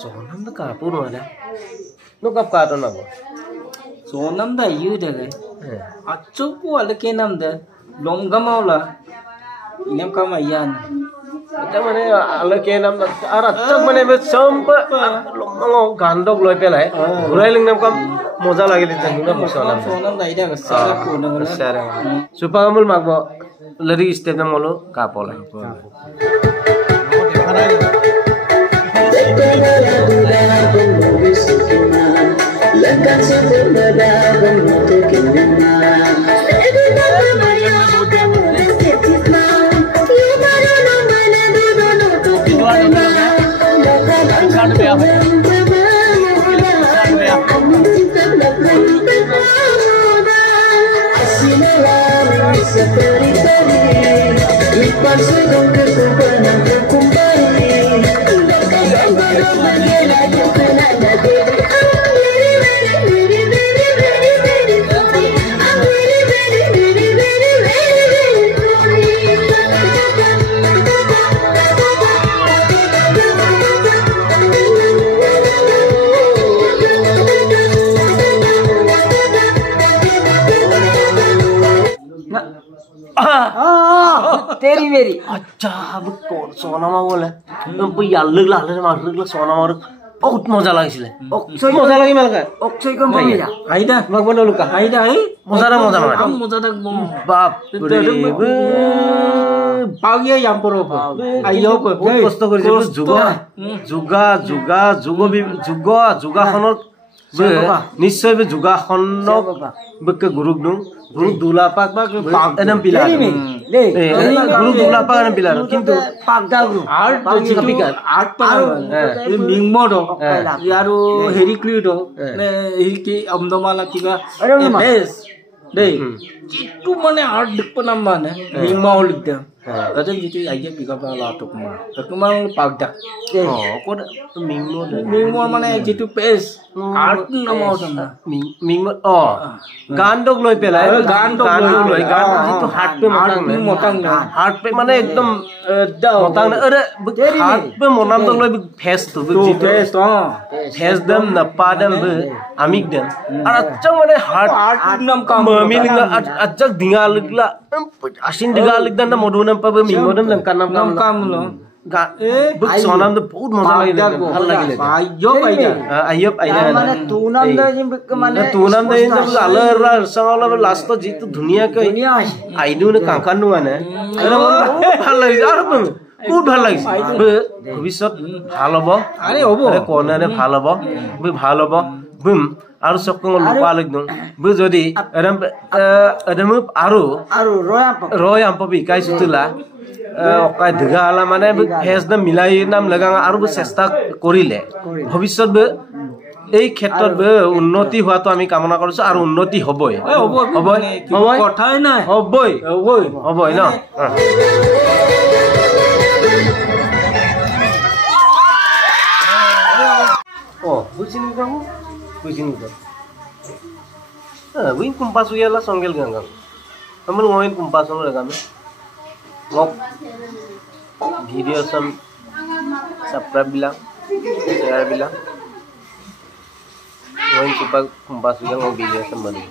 Sonam da kapur mana? No kap kato na ko. Sonam da yu deh. Acuk ku ada kenam deh. Longgam awla. Inam kama yan. Ita mana ala kenam da ar acuk mana be sampa longgam gandok loy pelai. Urai lingnam kam moza lagi di tengah na sonam. Sonam da ida kesara ku na mana. Kesara. Supagamul magbo lari step na molo kapolai. Lekan sempurna bentuk kenyaman. Teri meri. अच्छा अब कौन सोना मा बोले तुम पे याल्लग लाले मारलग ला सोना मार बहुत मजा लागिছিলে मजा লাগি মালকা Oksoi kom pani ya. আইদা মাক বলো লুকা Aida ai. মজা মার Moza da bom. বাপ রে Pagya yang poro po. Ayo po. বহুত কষ্ট কৰিছে যোগাখনৰ নিশ্চয় যোগাখনক বকে গুৰুক দু গুৰু দুলা পাক এনম পিলাৰ গুৰু দুলা পাক এনম পিলাৰ কিন্তু Pagdal group. Art pa. Mingmo do. Yaru heri clear do. Ne hilki amdomala kiba. Yes. Dei. Itu mana art dikpanam mana. Mingmo likda. Kadang gitu aja biga bala tukma. Tukma pagda. Oh, kok mingmo Mingmo mana gitu pes. Art nama sama. mingmo oh গানডক লৈ পেলাই গানডক লৈ গান যেটো heart pay মটাং heart pay মানে একদম মটাং আরে heart pay মনাম দক লৈ ফেস তো ফেস দম না পাদম আমিক দম আর আচ্ছা মানে হার্ট নাম কাম মিলিং আচ্ছা দিঙা লিগলা আশিন দিঙা লিগদা না মধুনাম পাবে মিংমো দম কাম কাম লো বুক সোনাম তো বহুত মজা লাগিলে ভাল লাগিলে আইয়ব আইলা মানে তুনাম দে জিম মানে তুনাম দে ইন আলার সঙ্গলা লাস্ট জিতু দুনিয়া কে আইদু না কাঙ্কানু মানে ভাল লাগিছে আর বহুত ভাল লাগিছে ভবিষ্যৎ ভাল হবো আরে হবো আরে কোনারে ভাল হবো ভাল হবো বুম আৰু সকল লুপা লাগদম বু যদি এদম আৰু ৰয়াম পাবি কাইছুতলা অকাই ধগালা মানে ফেস না মিলাই নাম লাগা আৰু চেষ্টা কৰিলে ভবিষ্যৎ এই ক্ষেত্ৰত উন্নতি হোৱাটো আমি কামনা কৰিছো আৰু উন্নতি হ'বই কথাই নাই হ'বই ন বুঝিনি কামু বুঝিনি win kumpas uyala songgel ganggang amal ngoin kumpas ono regame ngok video sam subscribe bilang share bilang ngoin kumpas uyala ngok video sam bani